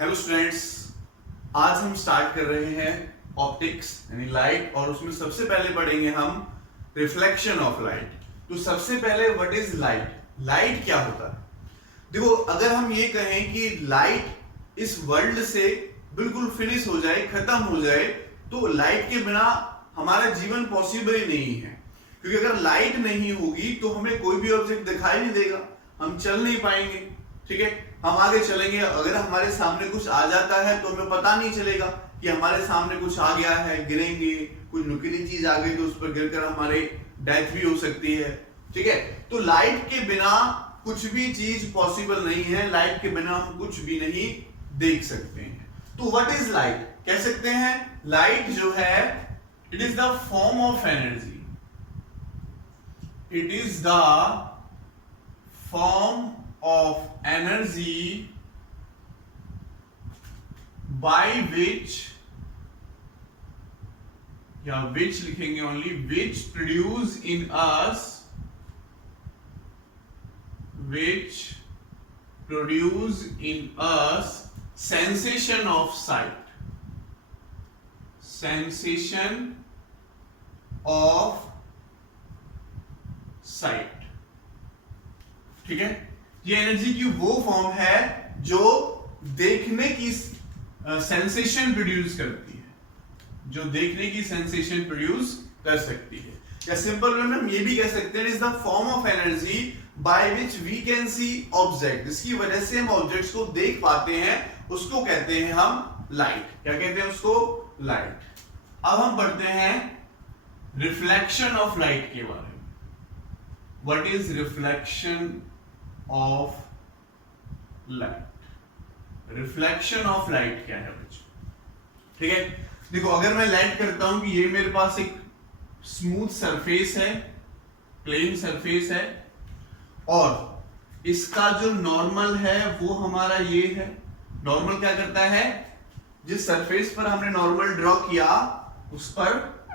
Hello students, आज हम start कर रहे हैं ऑप्टिक्स यानी लाइट, और उसमें सबसे पहले पढ़ेंगे हम रिफ्लेक्शन ऑफ लाइट। तो सबसे पहले व्हाट इज लाइट? लाइट क्या होता है? देखो, अगर हम ये कहें कि लाइट इस वर्ल्ड से बिल्कुल फिनिश हो जाए, खत्म हो जाए, तो लाइट के बिना हमारा जीवन पॉसिबल ही नहीं है। क्योंकि अगर लाइट नहीं होगी तो हमें कोई भी ऑब्जेक्ट दिखाई नहीं देगा, हम चल नहीं पाएंगे। ठीक है, हम आगे चलेंगे, अगर हमारे सामने कुछ आ जाता है तो हमें पता नहीं चलेगा कि हमारे सामने कुछ आ गया है, गिरेंगे, कुछ नुकीली चीज आ गई तो उस पर गिरकर हमारे डेथ भी हो सकती है। ठीक है, तो लाइट के बिना कुछ भी चीज पॉसिबल नहीं है, लाइट के बिना हम कुछ भी नहीं देख सकते हैं। तो व्हाट इज लाइट? कह सकते हैं लाइट जो है, it is the form of energy, it is the form of energy by which, या which लिखेंगे only, which produce in us sensation of sight, sensation of sight। ठीक है, ये एनर्जी की वो फॉर्म है जो देखने की सेंसेशन प्रोड्यूस करती है, जो देखने की सेंसेशन प्रोड्यूस कर सकती है। या सिंपल वे में हम ये भी कह सकते हैं, it is the form of energy by which we can see object, जिसकी वजह से हम ऑब्जेक्ट्स को देख पाते हैं, उसको कहते हैं हम लाइट। क्या कहते हैं उसको? लाइट। अब हम पढ़ते हैं रिफ्लेक्शन ऑफ लाइट के बारे में। What is reflection of light? Reflection of light क्या है बच्चों? ठीक है, देखो, अगर मैं लाइट करता हूं कि ये मेरे पास एक स्मूथ सरफेस है, प्लेन सरफेस है, और इसका जो नॉर्मल है वो हमारा ये है। नॉर्मल क्या करता है? जिस सरफेस पर हमने नॉर्मल ड्रॉ किया उस पर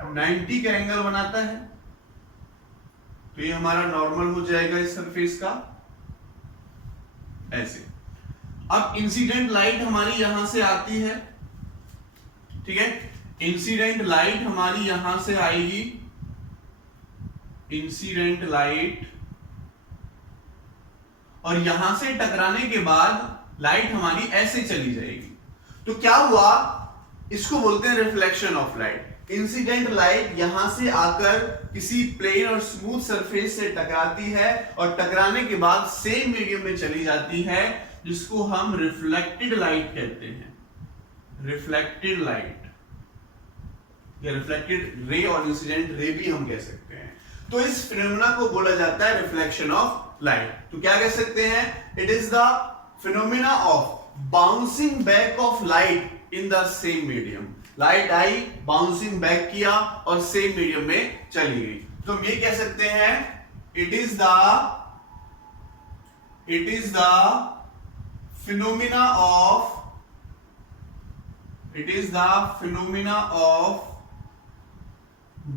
90 का एंगल बनाता है, तो ये हमारा नॉर्मल हो जाएगा इस सरफेस का, ऐसे। अब इंसिडेंट लाइट हमारी यहां से आती है। ठीक है, इंसिडेंट लाइट हमारी यहां से आएगी, इंसिडेंट लाइट, और यहां से टकराने के बाद लाइट हमारी ऐसे चली जाएगी। तो क्या हुआ? इसको बोलते हैं reflection of light. Incident light यहां से आकर किसी प्लेन और स्मूथ सरफेस से टकराती है, और टकराने के बाद सेम मीडियम में चली जाती है, जिसको हम रिफ्लेक्टेड लाइट कहते हैं। रिफ्लेक्टेड लाइट या रिफ्लेक्टेड रे और इंसिडेंट रे भी हम कह सकते हैं। तो इस फिनोमेना को बोला जाता है रिफ्लेक्शन ऑफ लाइट। तो क्या कह सकते हैं? It is the phenomena of bouncing back of light in the same medium. Light I, bouncing back किया और सेम मीडियम में चली गई। तो हम ये कह सकते हैं it is the phenomena of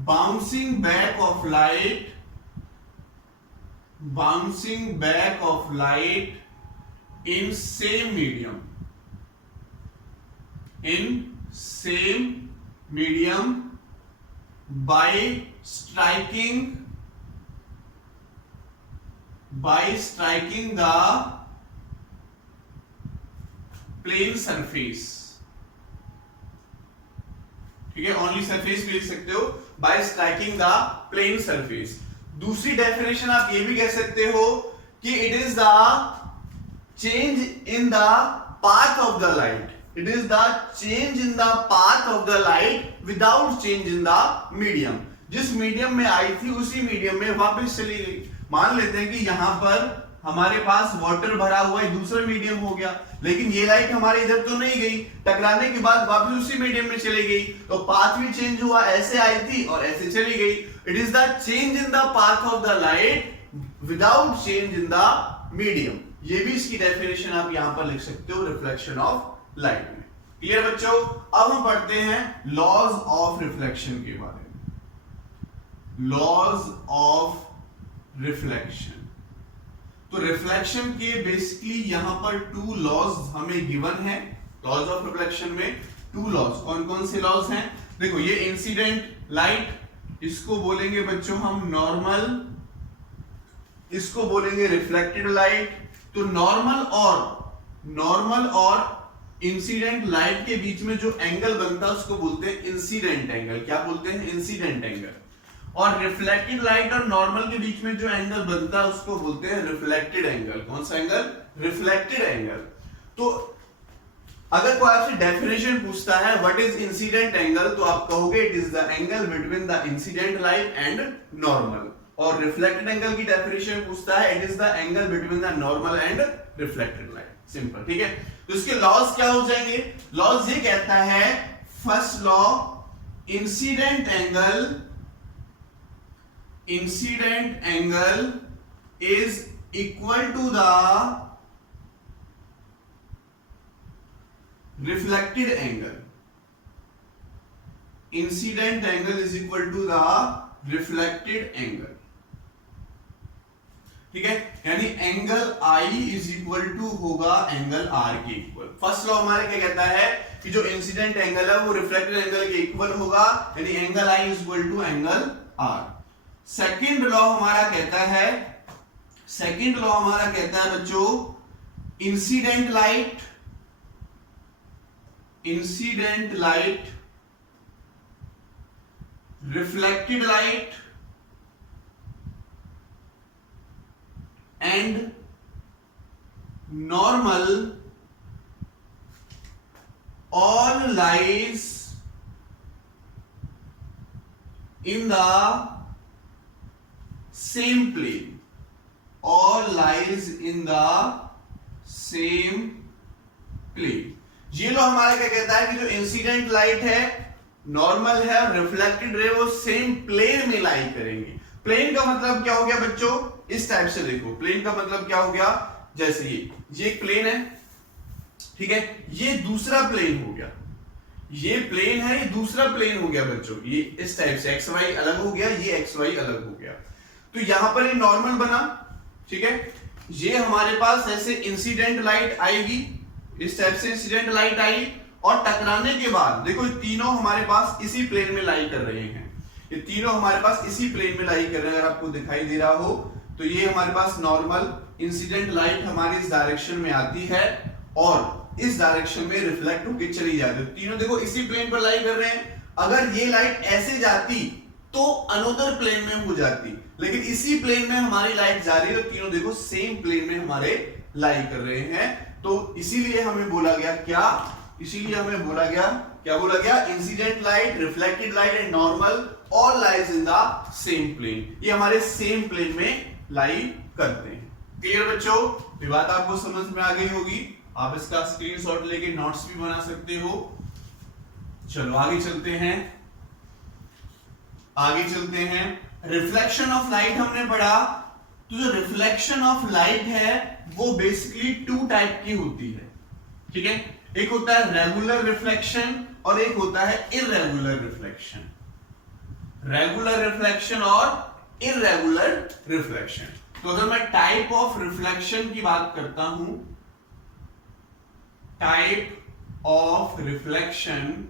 bouncing back of light in same medium by striking the plane surface। ठीक है, ओनली सरफेस भी लिख सकते हो, by striking the plane surface। दूसरी डेफिनेशन आप ये भी कह सकते हो कि it is the change in the path of the light, it is the change in the path of the light without change in the medium। जिस medium में आई थी उसी मीडियम में वापस चली गई। मान लेते हैं कि यहां पर हमारे पास वाटर भरा हुआ है, दूसरा मीडियम हो गया, लेकिन ये लाइट हमारे इधर तो नहीं गई, टकराने के बाद वापस उसी मीडियम में चली गई, तो पाथ भी चेंज हुआ, ऐसे आई थी और ऐसे चली गई। It is the change in the path of the light without change in the medium. ये भी इसकी डेफिनेशन आप यहां पर लिख सकते हो रिफ्लेक्शन ऑफ लाइट में। क्लियर बच्चों? अब हम पढ़ते हैं लॉज ऑफ रिफ्लेक्शन के बारे में। Laws of reflection. तो रिफ्लेक्शन के बेसिकली यहां पर 2 लॉज हमें गिवन है। लॉज ऑफ रिफ्लेक्शन में 2 लॉज, कौन कौन से लॉज हैं? देखो ये इंसिडेंट लाइट, इसको बोलेंगे बच्चों हम नॉर्मल, इसको बोलेंगे रिफ्लेक्टेड लाइट। तो नॉर्मल और इंसिडेंट लाइट के बीच में जो एंगल बनता है उसको बोलते हैं इंसिडेंट एंगल। क्या बोलते हैं? Incident angle. और रिफ्लेक्टेड लाइट और नॉर्मल के बीच में जो एंगल बनता है उसको बोलते हैं रिफ्लेक्टेड एंगल। कौन सा एंगल? Reflected angle. तो अगर कोई आपसे डेफिनेशन पूछता है व्हाट इज इंसिडेंट एंगल, तो आप कहोगे it is the angle between the incident light and normal. और रिफ्लेक्टेड एंगल की डेफिनेशन पूछता है it is the angle between the normal and reflected light. Simple, ठीक है। तो इसके लॉज क्या हो जाएंगे? लॉज ये कहता है, first law, incident angle is equal to the reflected angle. Incident angle is equal to the reflected angle, ठीक है। यानी angle I is equal to होगा एंगल R के इक्वल। फर्स्ट लॉ हमारा क्या कहता है कि जो इंसिडेंट एंगल है वो रिफ्लेक्टेड एंगल के इक्वल होगा, यानी angle I is equal to angle R। Second law हमारा कहता है बच्चों, incident light, reflected light and normal all lies in the same plane, all lies in the same plane। ये लो हमारा क्या कहता है कि जो इंसिडेंट लाइट है, नॉर्मल है और रिफ्लेक्टेड रे वो सेम प्लेन में लाई करेंगे। प्लेन का मतलब क्या हो गया बच्चों? इस टाइप से देखो, प्लेन का मतलब क्या हो गया? जैसे ये एक प्लेन है, ठीक है, ये दूसरा प्लेन हो गया, ये प्लेन है, ये दूसरा प्लेन हो गया बच्चों। ये इस टाइप से एक्स वाई अलग हो गया, ये एक्स वाई अलग हो गया। तो यहां पर ये नॉर्मल बना, ठीक है। ये हमारे पास ऐसे इंसिडेंट लाइट आएगी, इस टाइप से इंसिडेंट लाइट आई, और टकराने के बाद देखो ये तीनों हमारे पास इसी प्लेन में लाई कर रहे हैं, ये तीनों हमारे पास इसी प्लेन में लाई कर रहे हैं। अगर आपको दिखाई दे रहा हो तो ये हमारे पास नॉर्मल इंसिडेंट लाइट हमारी इस डायरेक्शन में आती है और इस डायरेक्शन में रिफ्लेक्ट होकर चली जाती है। तीनों देखो इसी प्लेन पर लाई कर रहे हैं। अगर ये लाइट ऐसे जाती तो अनदर प्लेन में हो जाती, लेकिन इसी प्लेन में हमारी लाइट जा रही है, तो तीनों देखो सेम प्लेन में हमारे लाई कर रहे हैं। तो इसीलिए हमें बोला गया क्या? इसीलिए हमें बोला गया, क्या बोला गया? Incident light, reflected light and normal all lies in the same plane. ये हमारे सेम प्लेन में लाई करते हैं। क्लियर बच्चों? ये बात आपको समझ में आ गई होगी। आप इसका स्क्रीनशॉट लेके नोट्स भी बना सकते हो। चलो आगे चलते हैं। रिफ्लेक्शन ऑफ लाइट हमने पढ़ा। तो जो रिफ्लेक्शन ऑफ लाइट है वो बेसिकली 2 टाइप की होती है, ठीक है। एक होता है रेगुलर रिफ्लेक्शन और एक होता है इररेगुलर रिफ्लेक्शन। रेगुलर रिफ्लेक्शन और इररेगुलर रिफ्लेक्शन। तो अगर मैं टाइप ऑफ रिफ्लेक्शन की बात करता हूं, टाइप ऑफ रिफ्लेक्शन,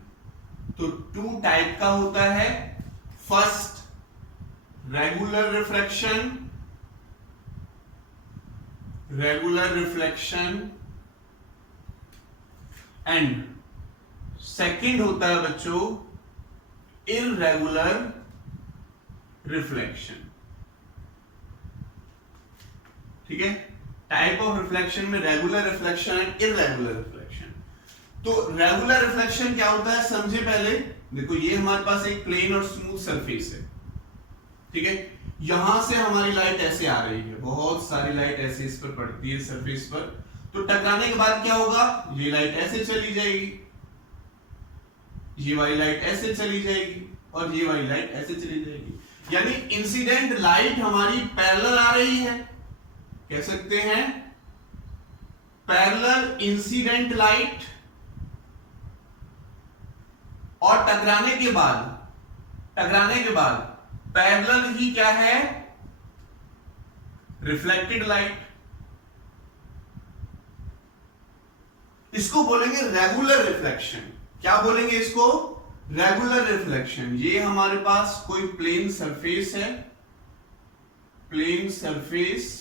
तो 2 टाइप का होता है। First regular reflection and second होता है बच्चों इररेगुलर रिफ्लेक्शन, ठीक है। टाइप ऑफ रिफ्लेक्शन में regular reflection and irregular reflection. तो रेगुलर रिफ्लेक्शन क्या होता है समझे पहले। देखो ये हमारे पास एक प्लेन और स्मूथ सरफेस है, ठीक है। यहां से हमारी लाइट ऐसे आ रही है, बहुत सारी लाइट ऐसे इस पर पड़ती है सरफेस पर। तो टकराने के बाद क्या होगा? ये लाइट ऐसे चली जाएगी, ये वाली लाइट ऐसे चली जाएगी और ये वाली लाइट ऐसे चली जाएगी। यानी इंसिडेंट लाइट हमारी पैरेलल आ रही है, कह सकते हैं पैरेलल इंसिडेंट लाइट, और टकराने के बाद पैरेलल ही क्या है? Reflected light. इसको बोलेंगे रेगुलर रिफ्लेक्शन। क्या बोलेंगे इसको? Regular reflection. ये हमारे पास कोई प्लेन सरफेस है, प्लेन सरफेस,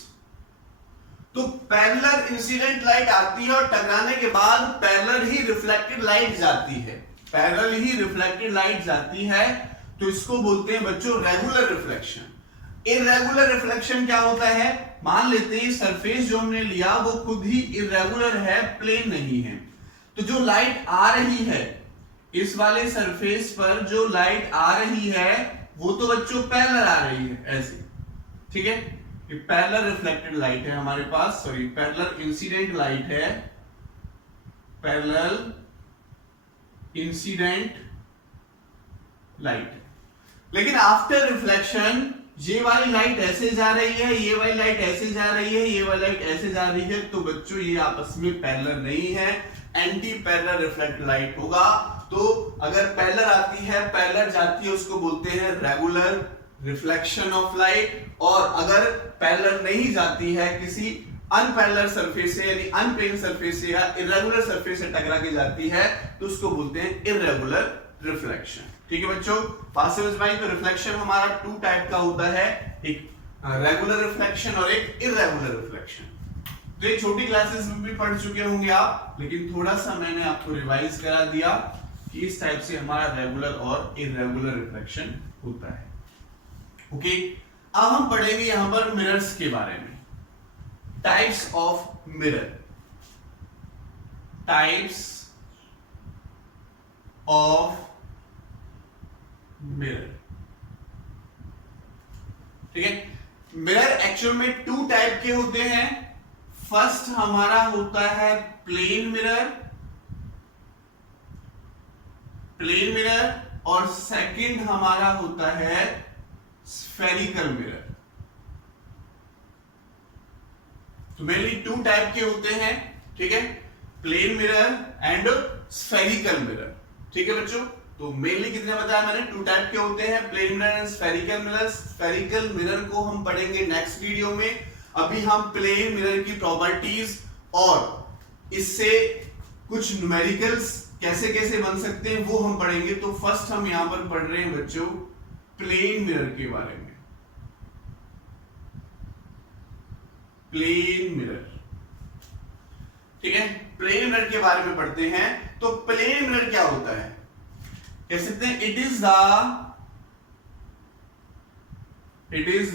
तो पैरेलल इंसिडेंट लाइट आती है और टकराने के बाद पैरेलल ही रिफ्लेक्टेड लाइट जाती है, पैरेलल ही रिफ्लेक्टेड लाइट जाती है, तो इसको बोलते हैं बच्चों रेगुलर रिफ्लेक्शन। इर्रेगुलर रिफ्लेक्शन क्या होता है? मान लेते हैं सरफेस जो हमने लिया वो खुद ही इर्रेगुलर है, प्लेन नहीं है, तो जो लाइट आ रही है इस वाले सरफेस पर, जो लाइट आ रही है वो तो बच्चों पैरेलल आ रही है ऐसे, ठीक है, ये पैरेलल रिफ्लेक्टेड लाइट है हमारे पास, सॉरी पैरेलल इंसिडेंट लाइट है, पैरेलल इंसिडेंट लाइट है। लेकिन आफ्टर रिफ्लेक्शन ये वाली लाइट ऐसे जा रही है, ये वाली लाइट ऐसे जा रही है, ये वाली लाइट ऐसे जा रही है, तो बच्चों ये आपस में पैरेलल नहीं है, एंटी पैरेलल रिफ्लेक्टेड लाइट होगा। तो अगर पैरेलल आती है, पैरेलल जाती है, उसको बोलते हैं रेगुलर रिफ्लेक्शन ऑफ लाइट, और अगर पैरेलल नहीं जाती है किसी अनपैरेलल सरफेस से यानी अनप्लेन सरफेस से या इर्रेगुलर सरफेस से टकरा के जाती है, तो उसको बोलते हैं इर्रेगुलर रिफ्लेक्शन। ठीक है बच्चों, फास्ट समझ में आई? तो रिफ्लेक्शन हमारा टू टाइप का होता है, एक रेगुलर रिफ्लेक्शन और एक इर्रेगुलर रिफ्लेक्शन। तो ये छोटी क्लासेस में भी पढ़ चुके होंगे आप, लेकिन थोड़ा सा मैंने आपको रिवाइज करा दिया कि इस टाइप से हमारा रेगुलर और इर्रेगुलर रिफ्लेक्शन होता है। ओके, अब हम पढ़ेंगे यहां पर मिरर्स के बारे में, types of mirror, types of mirror. ठीक है, मिरर एक्चुअल में टू टाइप के होते हैं। फर्स्ट हमारा होता है प्लेन मिरर, प्लेन मिरर, और सेकंड हमारा होता है स्फेरिकल मिरर। तो मेनली टू टाइप के होते हैं, ठीक है, plane mirror and spherical mirror. ठीक है बच्चों, तो मेनली कितने बताया मैंने? टू टाइप के होते हैं, plane mirror and spherical mirror. Spherical mirror को हम पढ़ेंगे नेक्स्ट वीडियो में। अभी हम प्लेन मिरर की प्रॉपर्टीज और इससे कुछ न्यूमेरिकल्स कैसे कैसे बन सकते हैं वो हम पढ़ेंगे। तो फर्स्ट हम यहां पर पढ़ रहे हैं बच्चों प्लेन मिरर के बारे में। प्लेन मिरर, ठीक है, प्लेन मिरर के बारे में पढ़ते हैं। तो प्लेन मिरर क्या होता है? कह सकते हैं it is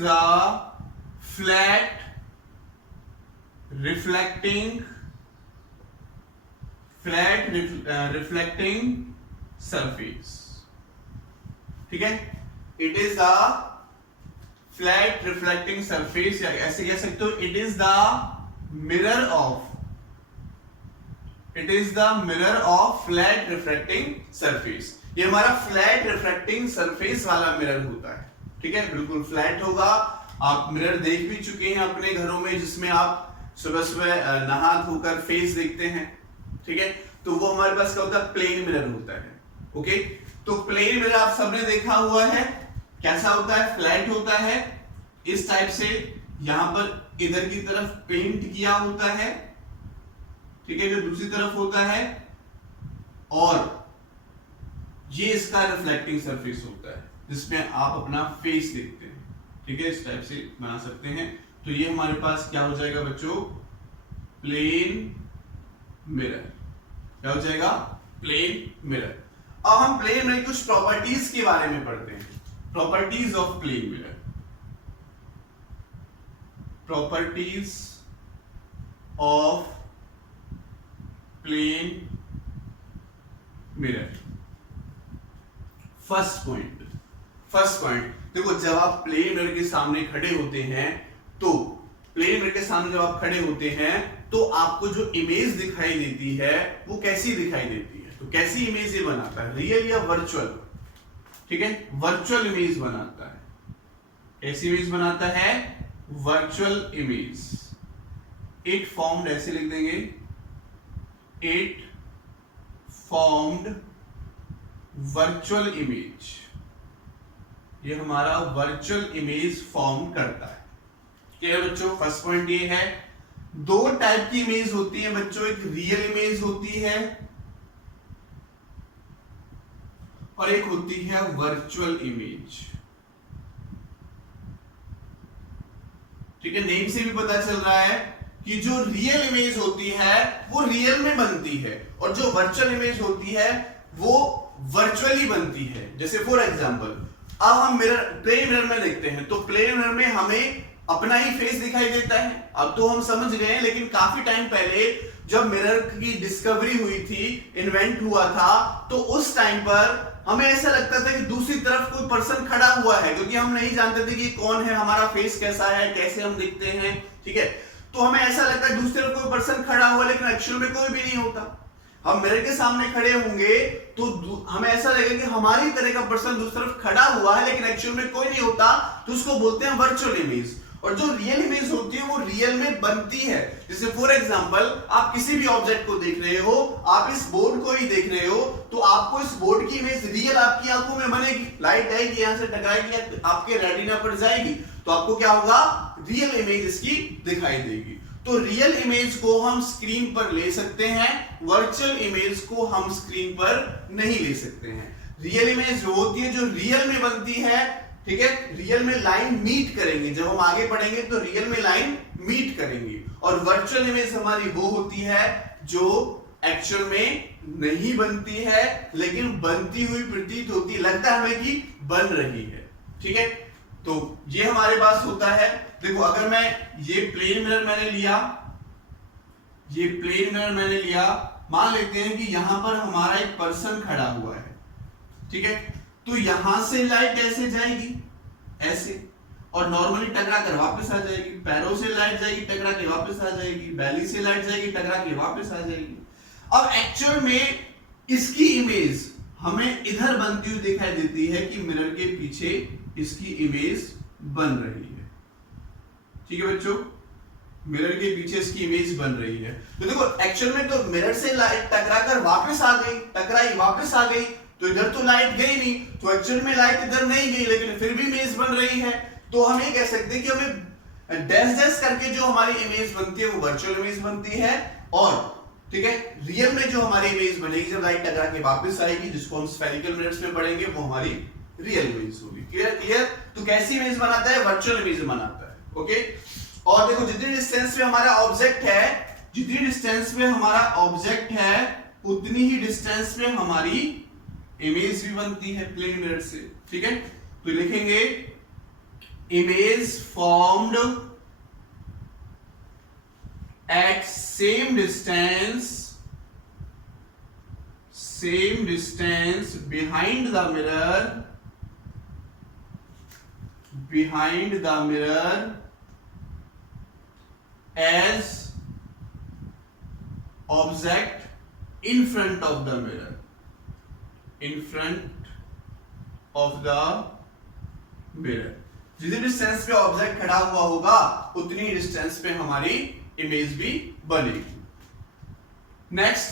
the flat reflecting surface. ठीक है, it is the flat reflecting surface, या ऐसे कह सकते हो it is the mirror of flat reflecting surface. ये हमारा फ्लैट रिफ्लेक्टिंग सरफेस वाला मिरर होता है। ठीक है, बिल्कुल फ्लैट होगा। आप मिरर देख भी चुके हैं अपने घरों में, जिसमें आप सुबह सुबह नहा धोकर फेस देखते हैं। ठीक है, तो वो हमारे पास क्या होता है? प्लेन मिरर होता है। ओके, तो प्लेन मिरर आप सबने देखा हुआ है, कैसा होता है? फ्लैट होता है इस टाइप से, यहां पर इधर की तरफ पेंट किया होता है, ठीक है, जो दूसरी तरफ होता है, और ये इसका रिफ्लेक्टिंग सरफेस होता है जिसमें आप अपना फेस देखते हैं। ठीक है, इस टाइप से बना सकते हैं। तो ये हमारे पास क्या हो जाएगा बच्चों? Plane mirror. क्या हो जाएगा? Plane mirror. अब हम प्लेन मिरर की कुछ प्रॉपर्टीज के बारे में पढ़ते हैं। Properties of plane mirror, properties of plane mirror. First point देखो, जब आप प्लेन मिरर के सामने खड़े होते हैं, तो प्लेन मिरर के सामने जब आप खड़े होते हैं तो आपको जो इमेज दिखाई देती है वो कैसी दिखाई देती है? तो कैसी इमेज ये बनाता है? रियल या वर्चुअल? ठीक है, वर्चुअल इमेज बनाता है। कैसी इमेज बनाता है? Virtual image. इट फॉर्म्ड, ऐसे लिख देंगे, इट फॉर्म्ड वर्चुअल इमेज। ये हमारा वर्चुअल इमेज फॉर्म करता है। क्या बच्चों? फर्स्ट पॉइंट ये है दो टाइप की इमेज होती है बच्चों, एक रियल इमेज होती है और एक होती है वर्चुअल इमेज। ठीक है, नेम से भी पता चल रहा है कि जो रियल इमेज होती है वो रियल में बनती है और जो वर्चुअल इमेज होती है वो वर्चुअली बनती है। जैसे फॉर एग्जांपल अब हम प्लेन मिरर में देखते हैं तो प्लेन मिरर में हमें अपना ही फेस दिखाई देता है। अब तो हम समझ गए, लेकिन काफी टाइम पहले जब मिरर की डिस्कवरी हुई थी, इन्वेंट हुआ था, तो उस टाइम पर हमें ऐसा लगता था कि दूसरी तरफ कोई पर्सन खड़ा हुआ है, क्योंकि हम नहीं जानते थे कि कौन है, हमारा फेस कैसा है, कैसे हम दिखते हैं। ठीक है, तो हमें ऐसा लगता है दूसरी तरफ कोई पर्सन खड़ा हुआ, लेकिन एक्चुअल में कोई भी नहीं होता। हम मिरर के सामने खड़े होंगे तो हमें ऐसा लगेगा कि हमारी तरह का पर्सन दूसरी तरफ खड़ा हुआ है, लेकिन एक्चुअल में कोई नहीं होता, तो उसको बोलते हैं वर्चुअल इमेज। और जो रियल इमेज होती है वो रियल में बनती है। जैसे फॉर एग्जांपल आप किसी भी ऑब्जेक्ट को देख रहे हो, आप इस बोर्ड को ही देख रहे हो, तो आपको इस बोर्ड की इमेज रियल आपकी आंखों में बनेगी। लाइट आएगी, यहां से टकराएगी, आपके रेटिना पर जाएगी, तो आपको क्या होगा, रियल इमेज इसकी दिखाई देगी। तो रियल इमेज को हम स्क्रीन पर ले सकते हैं, वर्चुअल इमेज को हम स्क्रीन पर नहीं ले सकते हैं। रियल इमेज वो होती है जो रियल में बनती है। ठीक है, रियल में लाइन मीट करेंगे, जब हम आगे पढ़ेंगे तो रियल में लाइन मीट करेंगे। और वर्चुअल इमेज हमारी वो होती है जो एक्चुअल में नहीं बनती है, लेकिन बनती हुई प्रतीत होती, लगता है हमें कि बन रही है। ठीक है, तो ये हमारे पास होता है। देखो अगर मैं ये प्लेन मिरर मैंने लिया, ये प्लेन मिरर मैंने लिया, मान लेते हैं कि यहां पर हमारा एक पर्सन खड़ा हुआ है। ठीक है, तो यहां से लाइट ऐसे जाएगी, ऐसे, और नॉर्मली टकरा कर वापस आ जाएगी। पैरों से लाइट जाएगी, टकरा के वापस आ जाएगी, बैली से लाइट जाएगी, टकरा के वापस आ जाएगी। अब एक्चुअल में इसकी इमेज हमें इधर बनती हुई दिखाई देती है कि मिरर के पीछे इसकी इमेज बन रही है। ठीक है बच्चों, मिरर के पीछे इसकी इमेज बन रही है। तो देखो एक्चुअल में तो मिरर से लाइट टकरा कर वापस आ गई, टकराई वापस आ गई, तो इधर तो लाइट गई नहीं, तो एक्चुअल में लाइट इधर नहीं गई, लेकिन फिर भी इमेज बन रही है। तो हम ये कह सकते हैं कि हमें डैश डैश करके जो हमारी इमेज बनती है वो वर्चुअल इमेज बनती है। और ठीक है, रियल में जो हमारी इमेज बनेगी जब लाइट टकरा के वापस आएगी, जिसको हम स्फेरिकल मिरर्स में पढ़ेंगे, वो हमारी रियल इमेज होगी। Clear clear. तो कैसी इमेज बनाता है, वर्चुअल इमेज बनाता है। ओके, और देखो जितनी डिस्टेंस पे हमारा ऑब्जेक्ट है, जितनी डिस्टेंस पे हमारा ऑब्जेक्ट है उतनी ही डिस्टेंस पे हमारी इमेज भी बनती है प्लेन मिरर से। ठीक है, तो लिखेंगे image formed at same distance behind the mirror as object in front of the mirror, in front of the mirror। जितनी डिस्टेंस पे ऑब्जेक्ट खड़ा हुआ होगा उतनी डिस्टेंस पे हमारी इमेज भी बनेगी। नेक्स्ट,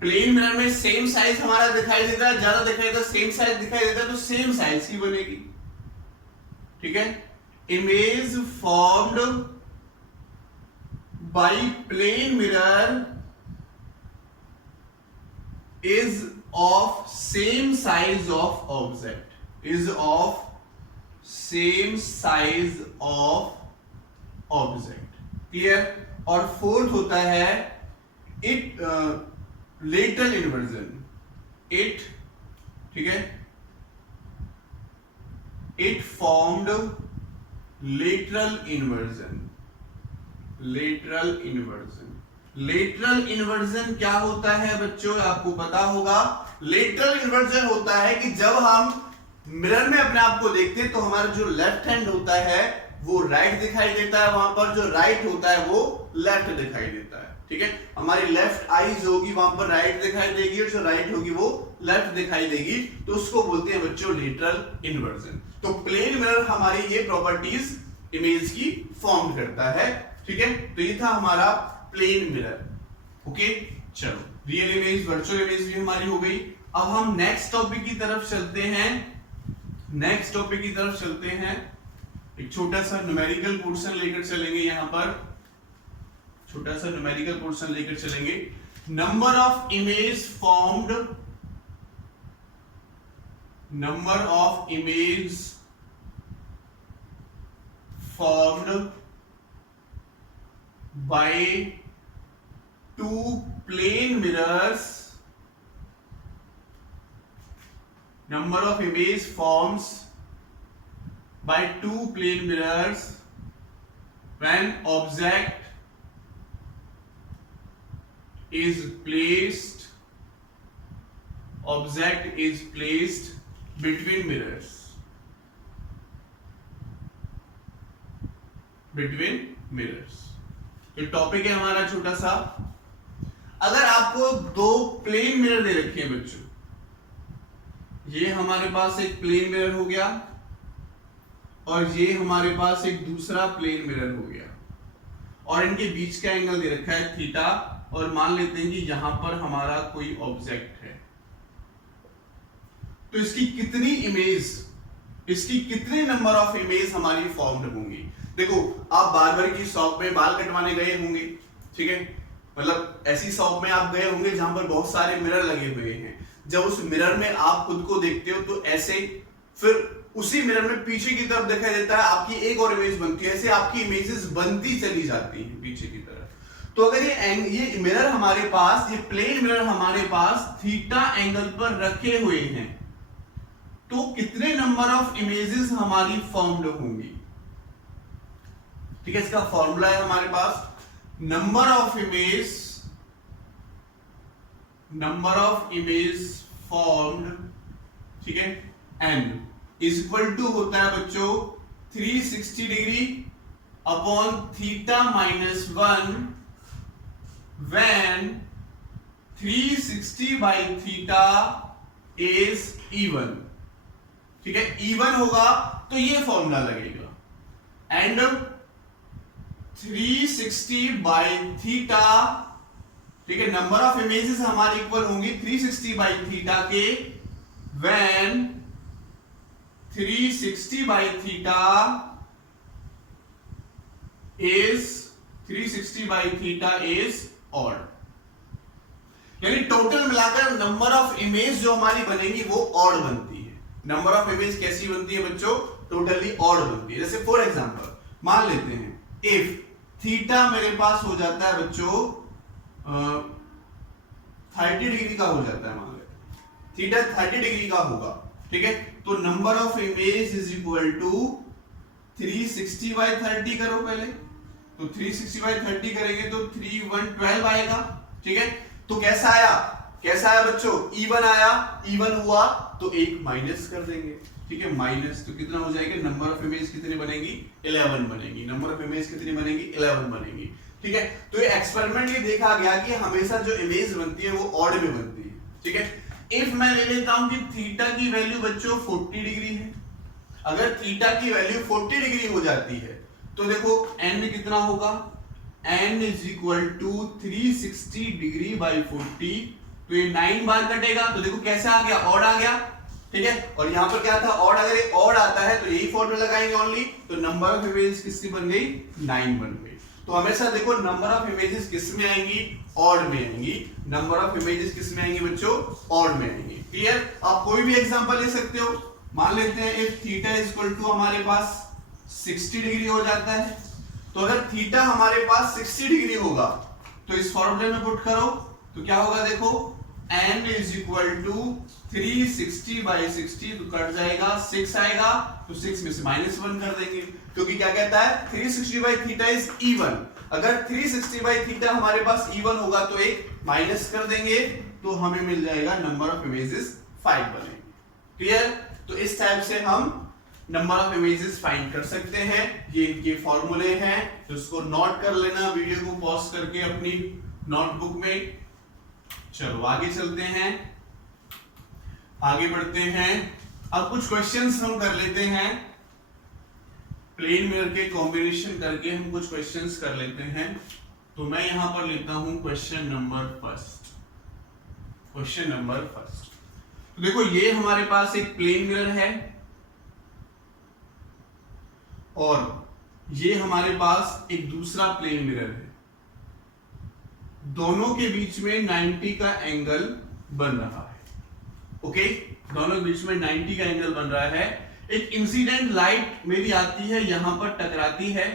प्लेन मिरर में सेम साइज हमारा दिखाई देता है, ज्यादा दिखाई देता है, सेम साइज दिखाई देता है, तो सेम साइज की बनेगी। ठीक है, image formed by plane mirror is of same size of object, is of same size of object। Clear. और फोर्थ होता है it lateral inversion, it, ठीक है, it formed lateral inversion। lateral inversion, lateral inversion क्या होता है बच्चों, आपको पता होगा। लेटरल इन्वर्जन होता है कि जब हम मिरर में अपने आप को देखते हैं तो हमारा जो लेफ्ट हैंड होता है वो राइट दिखाई देता है, वहां पर जो राइट होता है वो लेफ्ट दिखाई देता है। ठीक है, हमारी लेफ्ट आईज होगी वहां पर राइट दिखाई देगी और जो राइट होगी वो लेफ्ट दिखाई देगी, तो उसको बोलते हैं बच्चों लेटरल इन्वर्जन। तो प्लेन मिरर हमारी ये प्रॉपर्टीज इमेज की फॉर्म करता है। ठीक है, तो ये था हमारा प्लेन मिरर। ओके, चलो रियल इमेज, वर्चुअल इमेज भी हमारी हो गई। अब हम नेक्स्ट टॉपिक की तरफ चलते हैं। एक छोटा सा न्यूमेरिकल पोर्शन लेकर चलेंगे यहां पर। छोटा सा न्यूमेरिकल पोर्शन लेकर चलेंगे। Number of image formed by two plane mirrors, number of image forms by two plane mirrors when object is placed between mirrors, ये टॉपिक है हमारा छोटा सा। अगर आपको दो प्लेन मिरर दे रखे हैं बच्चों, ये हमारे पास एक प्लेन मिरर हो गया और ये हमारे पास एक दूसरा प्लेन मिरर हो गया, और इनके बीच का एंगल दे रखा है थीटा, और मान लेते हैं कि यहां पर हमारा कोई ऑब्जेक्ट है, तो इसकी कितने नंबर ऑफ इमेज हमारी फॉर्म्ड होंगी। देखो, आप बार्बर की शॉप में बाल कटवाने गए होंगे, ठीक है, मतलब ऐसी शॉप में आप गए होंगे जहां पर बहुत सारे मिरर लगे हुए हैं। जब उस मिरर में आप खुद को देखते हो तो ऐसे, फिर उसी मिरर में पीछे की तरफ दिखाई देता है, आपकी एक और इमेज बनती है, ऐसे आपकी इमेजेस बनती चली जाती हैं पीछे की तरफ। तो अगर ये मिरर हमारे पास, ये प्लेन मिरर हमारे पास थीटा एंगल पर रखे हुए हैं, तो कितने नंबर ऑफ इमेजेस हमारी फॉर्म्ड होंगी। ठीक है, इसका फॉर्मूला है हमारे पास, नंबर ऑफ इमेज फॉर्म्ड, ठीक है, n इज इक्वल टू होता है बच्चों 360 degree upon theta minus 1 when 360 by theta is even. ठीक है, इवन होगा तो ये फॉर्मूला लगेगा, एंड 360 बाई थीटा, ठीक है, नंबर ऑफ इमेजेस हमारी इक्वल होंगी 360 बाई थीटा के, when 360 by theta is odd, यानी टोटल मिलाकर नंबर ऑफ इमेज जो हमारी बनेगी वो ऑड बनती है। नंबर ऑफ इमेज कैसी बनती है बच्चों, टोटली ऑड बनती है। जैसे फॉर एग्जांपल मान लेते हैं, इफ थीटा मेरे पास हो जाता है बच्चों 30 डिग्री का हो जाता है, मान लेते हैं थीटा 30 डिग्री का होगा, ठीक है, तो number of image is equal to 360 by 30 करो पहले, तो 360 बाई 30 करेंगे तो 3112 आएगा। ठीक है, तो कैसा आया बच्चों, इवन आया, इवन हुआ तो एक माइनस कर देंगे। ठीक है, माइनस, तो कितना हो जाएगा, नंबर ऑफ इमेज कितनी बनेगी, 11 बनेगी। नंबर ऑफ इमेज कितनी बनेगी, 11 बनेगी। ठीक है, तो ये एक्सपेरिमेंट ये देखा गया कि हमेशा जो इमेज बनती है वो ऑड में बनती है। ठीक है, इफ मैं ले लेता हूं कि थीटा की वैल्यू बच्चों 40 डिग्री है, अगर थीटा की वैल्यू 40 डिग्री हो जाती है तो देखो n कितना होगा, n is equal to 360 degree by 40, तो ये 9 बार कटेगा, तो देखो कैसे आ गया, ऑड आ गया। ठीक है, और यहां पर क्या था, ऑड, अगर ये ऑड आता है तो यही फॉर्मूला लगाएंगे ओनली, तो नंबर ऑफ इमेजेस किसकी बन गई, 9 बन गई। तो हमेशा देखो नंबर ऑफ इमेजेस किस में आएंगी, ऑड में आएंगी। नंबर ऑफ इमेजेस किस में आएंगी बच्चों, ऑड में आएंगी। क्लियर, आप कोई भी एग्जांपल ले सकते हो। मान लेते हैं if theta is equal to हमारे पास 60 डिग्री हो जाता है, तो अगर थीटा हमारे पास 60 डिग्री होगा तो इस फॉर्मूले में पुट करो तो क्या होगा, देखो n is equal to 360 by 60, तो कट जाएगा, 6 आएगा, तो 6 में से -1 कर देंगे, क्योंकि क्या कहता है 360 बाई थीटा इज इवन। अगर 360 बाई थीटा हमारे पास इवन होगा तो एक माइनस कर देंगे, तो हमें मिल जाएगा नंबर ऑफ इमेजेस 5 बनेंगे। क्लियर, तो इस टाइप से हम नंबर ऑफ इमेजेस फाइंड कर सकते हैं। ये इनके फॉर्मूले हैं, तो इसको नोट कर लेना वीडियो को पॉज करके अपनी नोटबुक में। चलो आगे चलते हैं, आगे बढ़ते हैं। अब कुछ क्वेश्चंस हम कर लेते हैं, प्लेन मिरर के कॉम्बिनेशन करके हम कुछ क्वेश्चंस कर लेते हैं। तो मैं यहां पर लेता हूं question number first. Question number first, तो देखो ये हमारे पास एक प्लेन मिरर है और ये हमारे पास एक दूसरा प्लेन मिरर है। दोनों के बीच में 90 का एंगल बन रहा है। ओके, दोनों के बीच में 90 का एंगल बन रहा है। एक इंसिडेंट लाइट मेरी आती है, यहां पर टकराती है,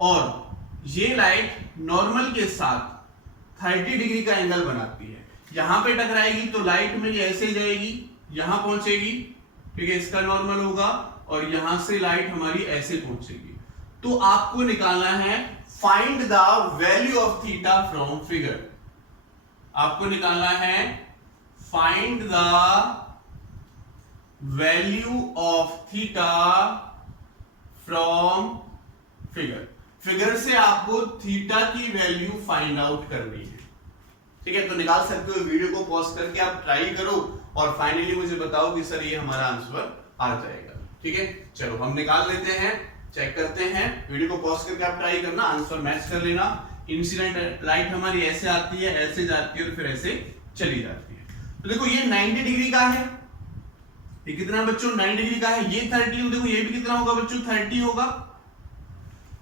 और ये लाइट नॉर्मल के साथ 30 डिग्री का एंगल बनाती है। यहां पे टकराएगी तो लाइट मेरी ऐसे जाएगी, यहां पहुंचेगी, ठीक है, इसका नॉर्मल होगा, और यहां से लाइट हमारी ऐसे पहुंचेगी। तो आपको निकालना है find the value of theta from figure. आपको निकालना है find the value of theta from figure. Figure से आपको थीटा की वैल्यू फाइंड आउट करनी है, ठीक है। तो निकाल सकते हो, वीडियो को पॉज करके आप ट्राई करो और फाइनली मुझे बताओ कि सर ये हमारा आंसर आ जाएगा, ठीक है। चलो हम निकाल लेते हैं, चेक करते हैं। वीडियो को पॉज करके आप ट्राई करना, आंसर मैच कर लेना। इंसिडेंट लाइट हमारी ऐसे आती है, ऐसे जाती है और फिर ऐसे चली जाती है। तो देखो ये 90 डिग्री का है, ये कितना बच्चों 90 डिग्री का है, ये 30, देखो ये भी कितना होगा बच्चों 30 होगा।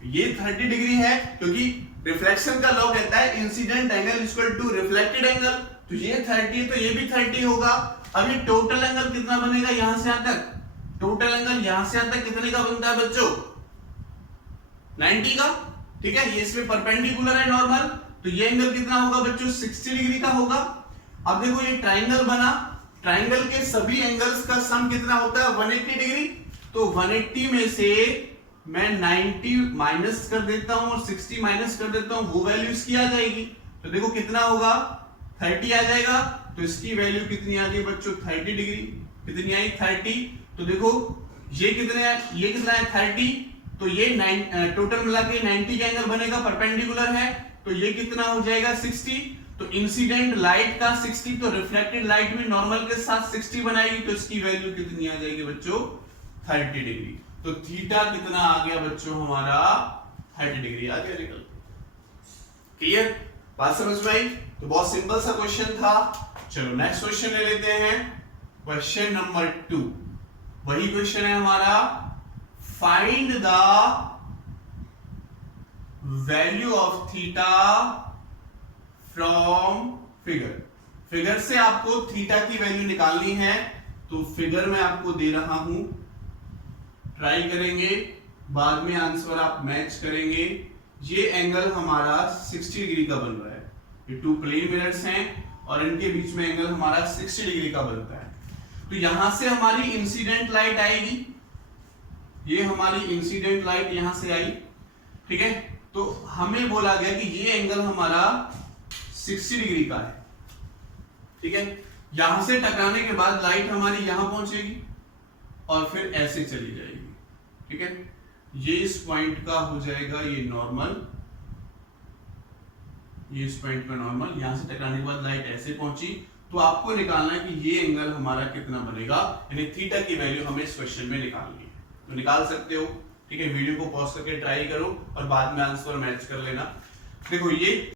ये 30 डिग्री है क्योंकि रिफ्लेक्शन का लॉ कहता है incident angle equal to reflected angle. तो ये 30 है तो ये भी 30 होगा। अब ये टोटल एंगल कितना बनेगा यहां से यहां तक, टोटल एंगल यहां से यहां तक कितने का बनता है बच्चों 90 का, ठीक है। ये इसमें परपेंडिकुलर है नॉर्मल, तो ये एंगल कितना होगा बच्चों 60 डिग्री का होगा। अब देखो ये ट्राइंगल बना, ट्राइंगल के सभी एंगल्स का सम कितना होता है 180 डिग्री। तो 180 में से मैं 90 माइनस कर देता हूं और 60 माइनस कर देता हूं, वो वैल्यू इसकी आ जाएगी। तो देखो कितना होगा 30 आ जाएगा। तो इसकी वैल्यू कितनी आ गई बच्चों 30 डिग्री, कितनी आई 30। तो देखो ये कितने है, ये कितना है 30, तो ये टोटल मिला के 90 का एंगल बनेगा, परपेंडिकुलर है, तो ये कितना हो जाएगा 60। तो इंसिडेंट लाइट का 60, तो रिफ्लेक्टेड लाइट भी नॉर्मल के साथ 60 बनाएगी, तो इसकी वैल्यू कितनी आ जाएगी बच्चों 30 डिग्री। तो थीटा कितना आ गया बच्चों हमारा 30 डिग्री आ गया निकल। क्लियर, बात समझ में आई। तो बहुत सिंपल सा क्वेश्चन था। चलो नेक्स्ट क्वेश्चन ले लेते हैं, क्वेश्चन नंबर 2। वही क्वेश्चन है हमारा, find the value of theta from figure. Figure से आपको थीटा की वैल्यू निकालनी है। तो फिगर में आपको दे रहा हूं, ट्राई करेंगे, बाद में आंसर आप मैच करेंगे। ये एंगल हमारा 60 डिग्री का बन रहा है, ये टू प्लेन मिरर्स हैं और इनके बीच में एंगल हमारा 60 डिग्री का बनता है। तो यहां से हमारी इंसिडेंट लाइट आएगी, ये हमारी इंसिडेंट लाइट यहां से आई, ठीक है। तो हमें बोला गया कि ये एंगल हमारा 60 डिग्री का है, ठीक है। यहां से टकराने के बाद लाइट हमारी यहां पहुंचेगी और फिर ऐसे चली जाएगी, ठीक है। ये इस पॉइंट का हो जाएगा ये नॉर्मल, ये इस पॉइंट का नॉर्मल, यहां से टकराने के बाद लाइट ऐसे पहुंची। तो आपको निकालना है कि ये एंगल हमारा कितना बनेगा, यानी थीटा की वैल्यू हमें इस क्वेश्चन में निकालनी है। तो निकाल सकते हो, ठीक है। वीडियो को पॉज करके ट्राई करो और बाद में आंसर मैच कर लेना। देखो ये